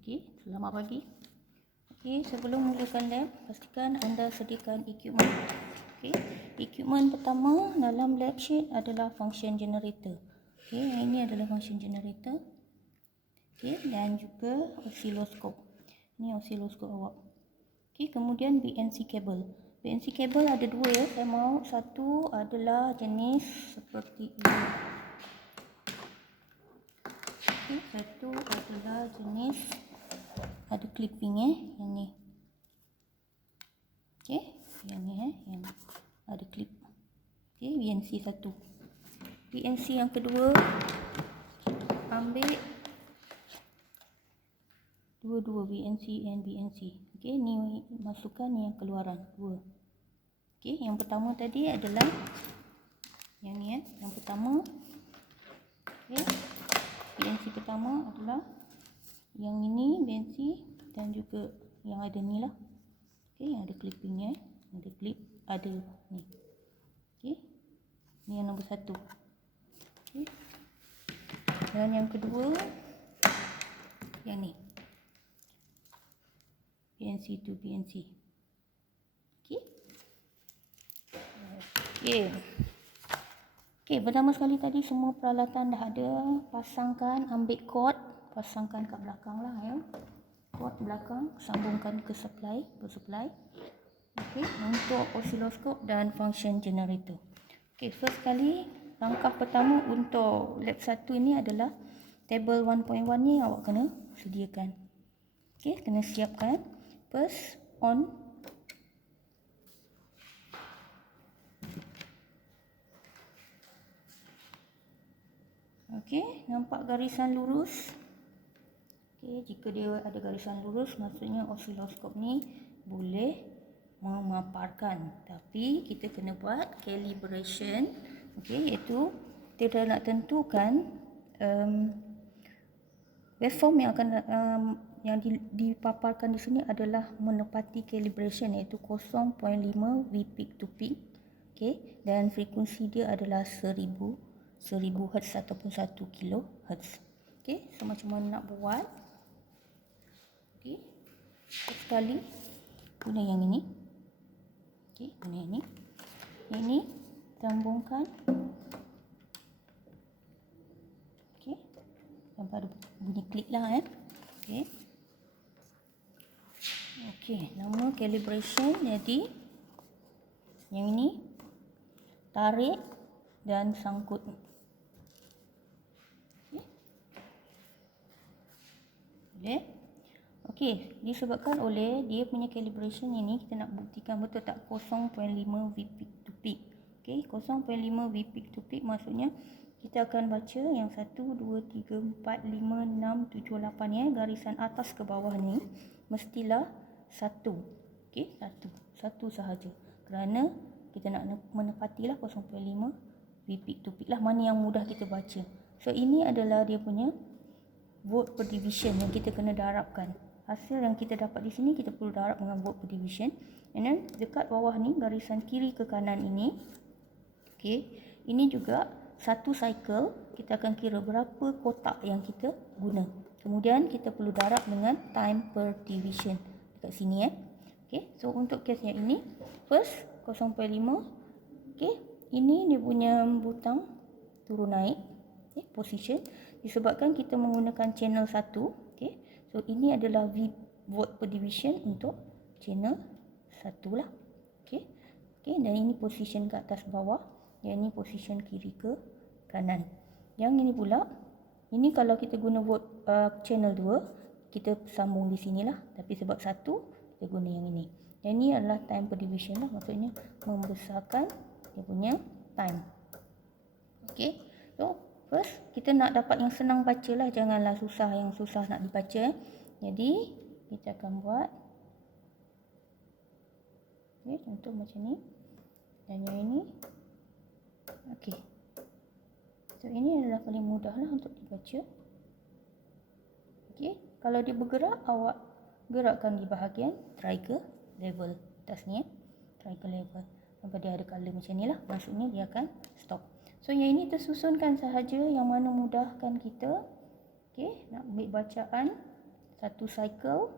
Okey, selamat pagi. Okey, sebelum mulakan lab, pastikan anda sediakan equipment. Okey, equipment pertama dalam lab sheet adalah function generator. Okey, ini adalah function generator. Okey, dan juga oscilloscope. Ini oscilloscope awak. Okey, kemudian BNC cable. BNC cable ada dua ya. Saya mau satu adalah jenis seperti ini. Okey, satu adalah jenis ada clipping yang ni. Okey, yang ni yang ada clip. Okey, BNC satu. BNC yang kedua, ambil dua-dua BNC and BNC. Okey, ni masukkan yang keluaran dua. Okey, yang pertama tadi adalah yang ni yang pertama. Okey, BNC pertama adalah yang ini BNC dan juga yang ada ni lah. Okey, yang ada clippingnya, ada clip, ada ni. Okey, ni yang nombor satu. Okey, dan yang kedua yang ni, BNC to BNC. Okey. Okey. Okey, pertama sekali tadi semua peralatan dah ada. Pasangkan, ambil cord, pasangkan kat belakang lah ya. Cord belakang, sambungkan ke supply, Okey, untuk oscilloscope dan function generator. Okey, first kali langkah pertama untuk lab 1 ini adalah table 1.1 ni awak kena sediakan. Okey, kena siapkan. First on. Okey, nampak garisan lurus. Okey, jika dia ada garisan lurus, maksudnya oscilloscope ni boleh memaparkan. Tapi kita kena buat calibration. Okey, iaitu kita nak tentukan waveform yang akan yang dipaparkan di sini adalah menepati calibration, iaitu 0.5 V peak to peak. Okey, dan frekuensi dia adalah 1000 Hz ataupun 1 kHz. Okey, so macam mana nak buat? Okey, sekali guna yang ini. Okey, guna yang ini. Yang ini sambungkan. Okey, sampai ada bunyi klik lah Okey. Okey, nama calibration jadi yang ini tarik dan sangkut. Okey. Boleh? Okey, disebabkan oleh dia punya calibration ini, kita nak buktikan betul tak 0.5 V peak to peak. Okey, 0.5 V peak to peak maksudnya kita akan baca yang 1, 2, 3, 4, 5, 6, 7, 8 ya, garisan atas ke bawah ni mestilah 1. Okey, 1 sahaja. Kerana kita nak menepatilah 0.5 V peak to peak lah, mana yang mudah kita baca. So ini adalah dia punya volt per division yang kita kena darabkan. Hasil yang kita dapat di sini kita perlu darab dengan volt per division. And then dekat bawah ni garisan kiri ke kanan ini. Okey, ini juga satu cycle kita akan kira berapa kotak yang kita guna. Kemudian kita perlu darab dengan time per division dekat sini Okey, so untuk kes yang ini first 0.5. Okey, ini dia punya butang turun naik position disebabkan kita menggunakan channel 1. Okey, so ini adalah volt per division untuk channel 1 lah. Okey. Okey, dan ini position ke atas bawah, yang ini position kiri ke kanan. Yang ini pula, ini kalau kita guna volt channel 2, kita sambung di sinilah, tapi sebab 1 kita guna yang ini. Yang ini adalah time per division lah, maksudnya membesarkan dia punya time. Okey, so first kita nak dapat yang senang baca lah, janganlah susah, yang susah nak dibaca. Jadi kita akan buat contoh macam ni, dan yang ini. Okey, so ini adalah paling mudah lah untuk dibaca. Okey, kalau dia bergerak, awak gerakkan di bahagian trigger level atas ni trigger level sampai dia ada color macam ni lah, maksudnya dia akan stop. So yang ini tersusunkan sahaja yang mana mudahkan kita. Okey, nak ambil bacaan satu cycle.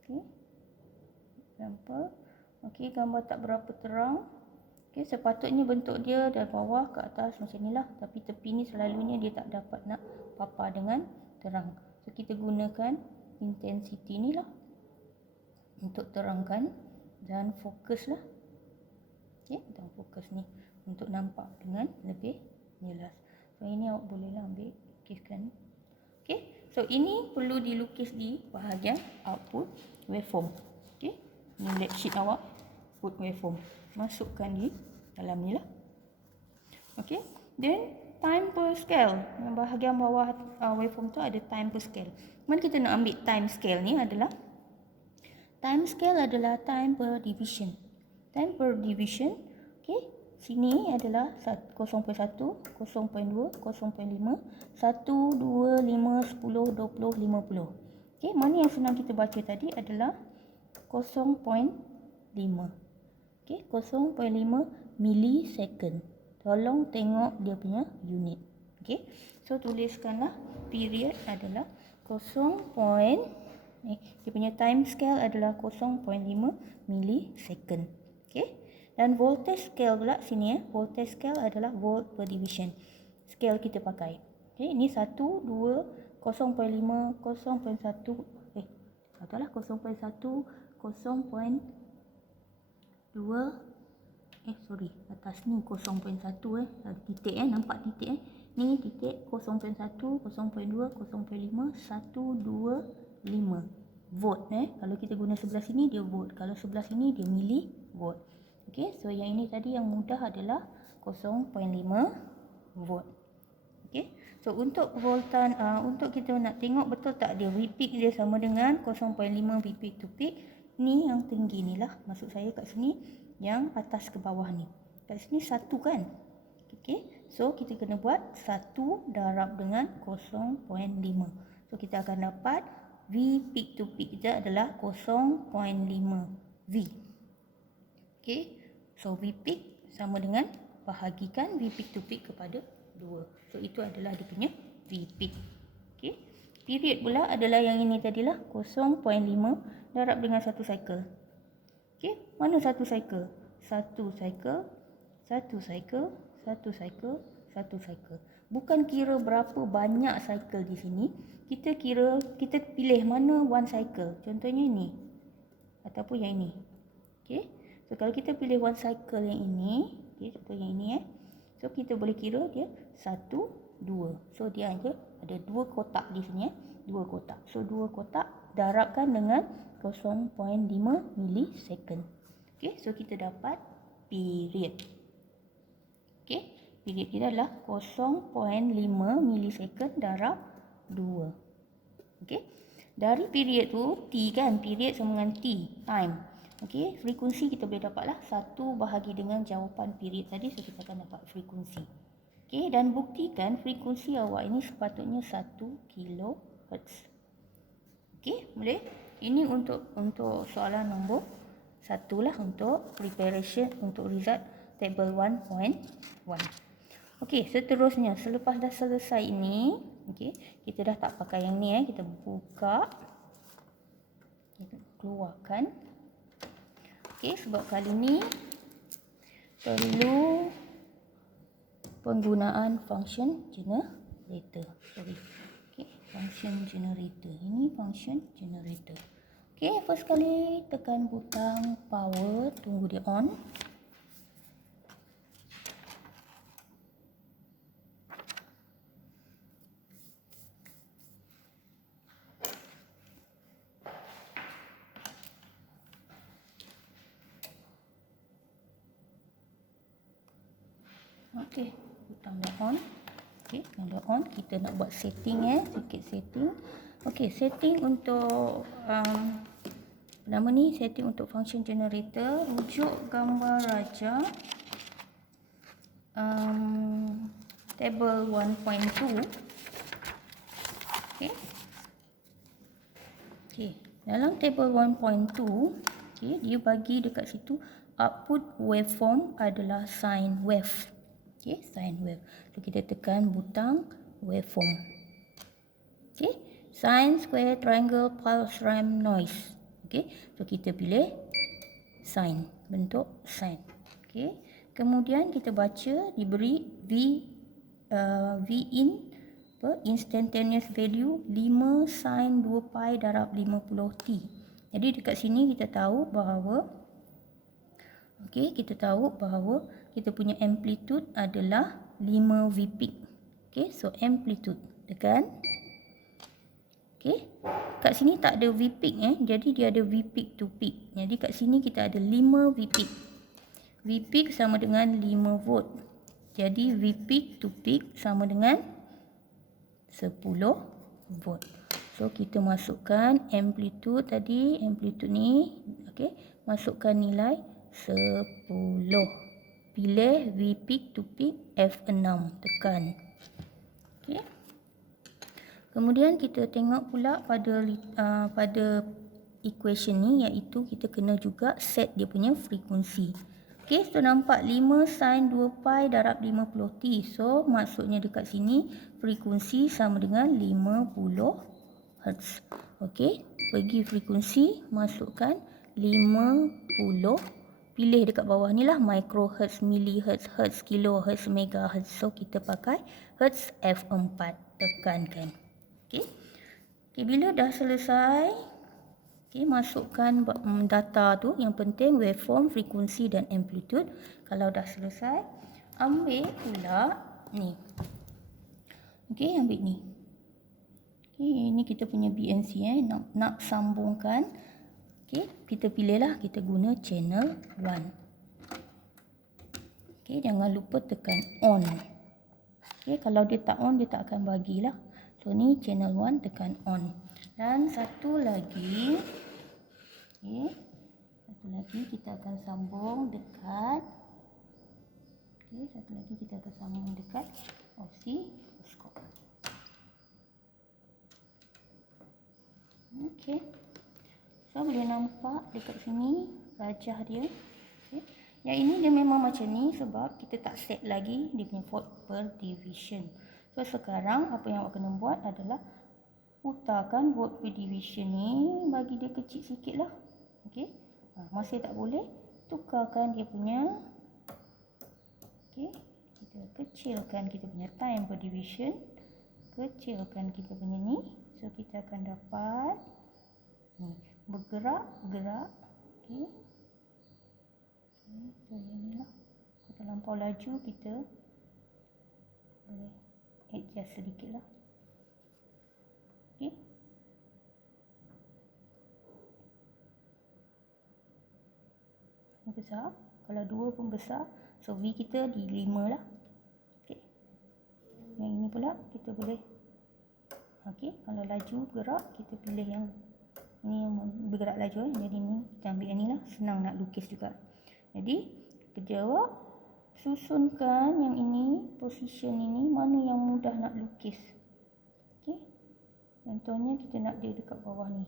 Okey. Example. Okey, gambar tak berapa terang. Okey, sepatutnya bentuk dia dari bawah ke atas macam inilah, tapi tepi ni selalunya dia tak dapat nak papar dengan terang. So kita gunakan intensity ni lah untuk terangkan dan fokus lah. Okey, dan fokus ni untuk nampak dengan lebih jelas. So ini awak bolehlah ambil lukiskan. Okey, so ini perlu dilukis di bahagian output waveform. Okey, ni lead sheet awak, output waveform, masukkan di dalam ni lah. Okey, then time per scale. Yang bahagian bawah waveform tu ada time per scale. Mana kita nak ambil time scale ni adalah time scale adalah time per division. Time per division, okey, sini adalah 0.1, 0.2, 0.5, 1, 2, 5, 10, 20, 50. Okey, mana yang senang kita baca tadi adalah 0.5. Okey, 0.5 millisecond. Tolong tengok dia punya unit. Okey, so tuliskanlah period adalah 0. Dia punya time scale adalah 0.5 millisecond. Okey. Dan voltage scale pula sini voltage scale adalah volt per division. Scale kita pakai. Okey, ini 1, 2, 0.5, 0.1. Atalah 0.1, 0.2. Atas ni 0.1 ada titik nampak titik Ni titik 0.1, 0.2, 0.5, 125 volt Kalau kita guna sebelah sini dia volt, kalau sebelah sini dia mili volt. Okey, so yang ini tadi yang mudah adalah 0.5 volt. Okey, so untuk voltan untuk kita nak tengok betul tak dia V peak dia sama dengan 0.5 V peak to peak. Ni yang tinggi ni lah, maksud saya kat sini yang atas ke bawah ni. Kat sini 1 kan. Okey, so kita kena buat 1 darab dengan 0.5. So kita akan dapat V peak to peak kita adalah 0.5 V. Okey, so V peak sama dengan bahagikan V peak to peak kepada 2. So itu adalah dia punya V peak. Okey, period pula adalah yang ini tadilah 0.5 darab dengan 1 cycle. Okey, mana 1 cycle? 1 cycle, 1 cycle, 1 cycle, 1 cycle. Bukan kira berapa banyak cycle di sini. Kita pilih mana 1 cycle. Contohnya ini ataupun yang ini. Okey. So kalau kita pilih 1 cycle yang ini, okey, contoh yang ini So kita boleh kira dia 1, 2. So dia ada 2 kotak di sini 2 kotak. So 2 kotak darabkan dengan 0.5 millisecond. Okey, so kita dapat period. Okey, period kita adalah 0.5 millisecond darab 2. Okey, dari period tu T kan, period sama dengan T, time. Okey, frekuensi kita boleh dapatlah 1 bahagi dengan jawapan period tadi, so kita akan dapat frekuensi. Okey, dan buktikan frekuensi awak ini sepatutnya 1 kHz. Okey, boleh? Ini untuk soalan nombor 1 lah, untuk preparation untuk result table 1.1. Okey, seterusnya selepas dah selesai ini, okey, kita dah tak pakai yang ni kita buka, kita keluarkan. Okey, sebab kali ni perlu penggunaan function generator. Okey, function generator. Ini function generator. Okey, first kali tekan butang power, tunggu dia on. Okey, butang dah on. Okey, dah on. Kita nak buat setting sikit setting. Okey, setting untuk nama ni setting untuk function generator. Rujuk gambar raja table 1.2. Okey. Okey, dalam table 1.2, okey, dia bagi dekat situ output waveform adalah sine wave. Okey, sine wave. So kita tekan butang waveform. Okey. Sine, square, triangle, pulse, rhyme, noise. Okey, so kita pilih sine, bentuk sine. Okey, kemudian kita baca diberi V in instantaneous value 5 sin 2 pi darab 50t. Jadi dekat sini kita tahu bahawa kita punya amplitude adalah 5 V peak. Okey, so amplitude tekan. Okey, kat sini tak ada V peak jadi dia ada V peak to peak. Jadi kat sini kita ada 5 V peak. V peak sama dengan 5 volt. Jadi V peak to peak sama dengan 10 volt. So kita masukkan amplitude tadi, amplitude ni, okey, masukkan nilai 10. Pilih V peak to peak F6, tekan. Okey. Kemudian kita tengok pula pada equation ni, iaitu kita kena juga set dia punya frekuensi. Okey, so nampak 5 sin 2 pi darab 50t. So maksudnya dekat sini frekuensi sama dengan 50 Hz. Okey, bagi frekuensi masukkan 50. Pilih dekat bawah ni lah, microhertz, millihertz, hertz, kilohertz, megahertz. So kita pakai hertz F4, tekankan. Okey. Okey, bila dah selesai, okey, masukkan data tu, yang penting waveform, frekuensi dan amplitude. Kalau dah selesai, ambil pula ni. Okey, ambil ni. Okey, ini kita punya BNC nak sambungkan. Okey, kita pilihlah, kita guna channel 1. Okey, jangan lupa tekan on. Okey, kalau dia tak on, dia tak akan bagilah. So ni channel 1, tekan on. Dan satu lagi, okey, satu lagi kita akan sambung dekat, okey, satu lagi kita akan sambung dekat oscilloscope. Okey, so boleh nampak dekat sini rajah dia. Okay. Yang ini dia memang macam ni sebab kita tak set lagi dia punya volt per division. So sekarang apa yang awak kena buat adalah putarkan volt per division ni, bagi dia kecil sikit lah. Okey, masih tak boleh, tukarkan dia punya. Okey, kita kecilkan kita punya time per division, kecilkan kita punya ni. So kita akan dapat ni, bergerak-gerak. Okey, so yang lah, kalau terlampau laju kita boleh adjust sedikit lah. Okey, besar, kalau 2 pun besar, so V kita di 5 lah. Okey, yang ini pula kita boleh, okey, kalau laju gerak kita pilih yang ni, yang bergerak laju. Jadi ni kita ambil yang ni lah, senang nak lukis juga. Jadi kerja awak, susunkan yang ini, position ini, mana yang mudah nak lukis. Okey, contohnya kita nak dia dekat bawah ni.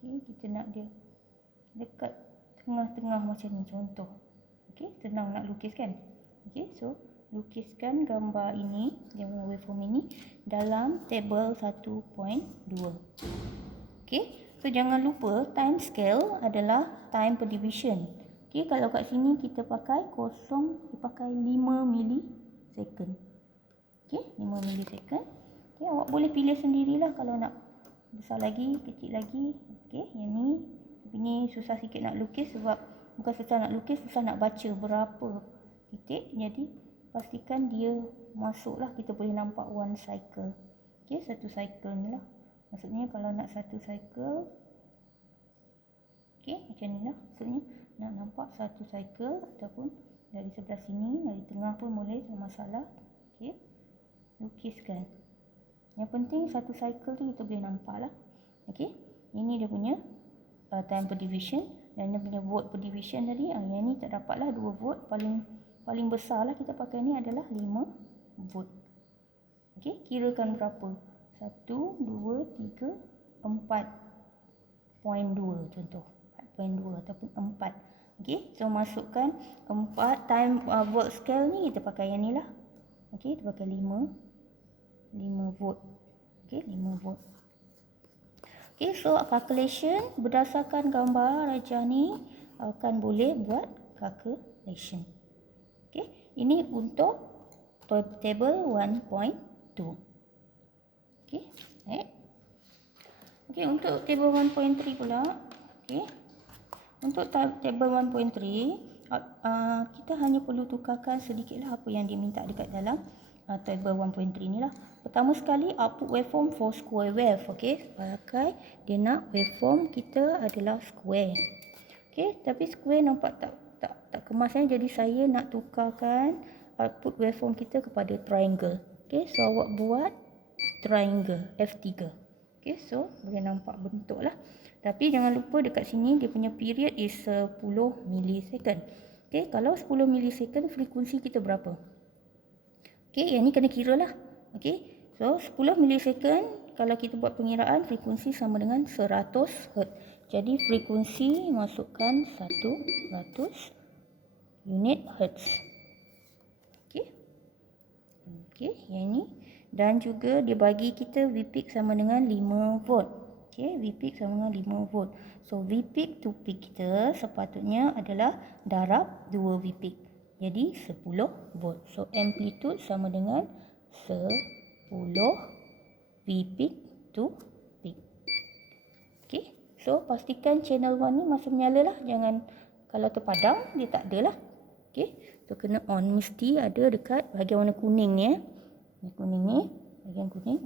Okey, kita nak dia dekat tengah-tengah macam ni contoh. Okey, senang nak lukis kan. Okey, so lukiskan gambar ini, yang waveform ini dalam table 1.2. Okey, so jangan lupa time scale adalah time per division. Okey, kalau kat sini kita pakai kosong, kita pakai 5 millisecond. Okey, 5 millisecond. Okey, awak boleh pilih sendirilah kalau nak besar lagi, kecil lagi. Okey, yang ni susah sikit nak lukis sebab bukan susah nak lukis, susah nak baca berapa titik. Jadi pastikan dia masuklah, kita boleh nampak one cycle. Okey, satu cycle ni lah. Maksudnya kalau nak satu cycle, okey, macam ni lah. Maksudnya nak nampak satu cycle, ataupun dari sebelah sini, dari tengah pun boleh, tak masalah. Okey, lukiskan. Yang penting satu cycle tu kita boleh nampak lah. Okey, ini dia punya time per division, dan dia punya volt per division tadi. Yang ni tak dapat lah 2 volt, paling besar lah kita pakai ni adalah 5 volt. Okey, kirakan berapa? 1, 2, 3, 4.2 contoh. 4.2 ataupun 4. Okey, so masukkan 4 time volt scale ni, kita pakai yang ni lah. Okey, kita pakai 5 volt. Okey, 5 volt. Okay, so calculation berdasarkan gambar Rajah ni akan boleh buat calculation. Okay, ini untuk table 1.2. Okay, right. Okay, untuk table 1.3 pula. Okay, untuk table 1.3 kita hanya perlu tukarkan sedikitlah apa yang dia minta dekat dalam table 1.3 ni lah. Pertama sekali output waveform for square wave. Okay, pakai dia nak waveform kita adalah square. Okay, tapi square nampak tak kemas jadi saya nak tukarkan output waveform kita kepada triangle. Okay, so awak buat triangle F3. Okay, so boleh nampak bentuk lah. Tapi jangan lupa dekat sini dia punya period is 10 milisecond. Okay, kalau 10 milisecond frekuensi kita berapa? Okay, yang ni kena kira lah. Okay, so 10 milisecond kalau kita buat pengiraan frekuensi sama dengan 100 Hz. Jadi frekuensi masukkan 100 unit Hz. Okay, okay, yang ni. Dan juga dia bagi kita V peak sama dengan 5 volt. Okay, V peak sama dengan 5 volt. So V peak to peak kita sepatutnya adalah darab 2 V peak. Jadi 10 volt. So amplitude sama dengan 10 V peak to peak. Okay, so pastikan channel 1 ni masih menyala lah. Jangan kalau terpadam dia tak ada lah. Okay, so kena on, mesti ada dekat bahagian warna kuning ni. Ni kuning ni, bahagian kuning,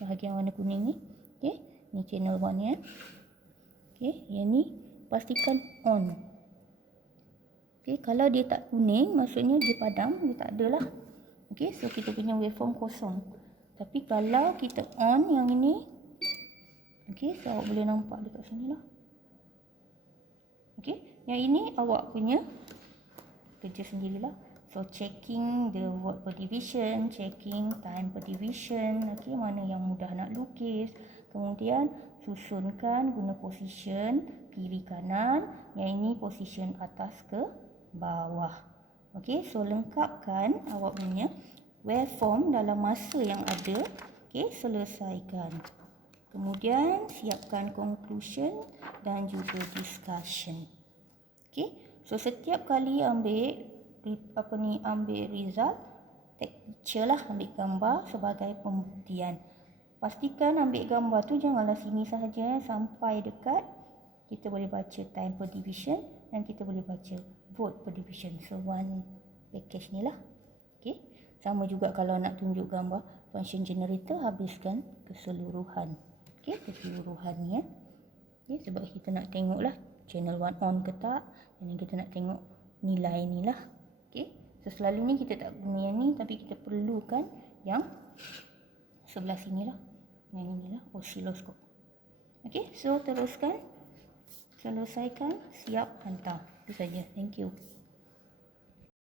bahagian warna kuning ni. Okay, ni channel 1 ni. Okay, yang ni pastikan on. Okay, kalau dia tak kuning maksudnya dia padam, dia tak ada lah. Okay, so kita punya waveform kosong. Tapi kalau kita on yang ini, okay, so awak boleh nampak dekat sini lah. Okay, yang ini awak punya kerja sendirilah. So checking the word per division, checking time per division, okay, mana yang mudah nak lukis. Kemudian susunkan guna position kiri kanan, yang ini position atas ke bawah. Okay, so lengkapkan awak punya waveform dalam masa yang ada. Okay, selesaikan. Kemudian siapkan conclusion dan juga discussion. Okay, so setiap kali ambil result, take picture lah, ambil gambar sebagai pembuktian. Pastikan ambil gambar tu janganlah sini sahaja, sampai dekat kita boleh baca time per division dan kita boleh baca volt per division. So one package ni lah. Okay, sama juga kalau nak tunjuk gambar function generator, habiskan keseluruhan. Okay, keseluruhan ni ya. Okay, sebab kita nak tengok lah channel 1 on ke tak, dan kita nak tengok nilai ni lah. Okay, so selalunya kita tak guna yang ni, tapi kita perlukan yang sebelah sini lah. Yang ini lah, oscilloscope. Okay, so teruskan, selesaikan, siap hantar. Itu saja. Thank you.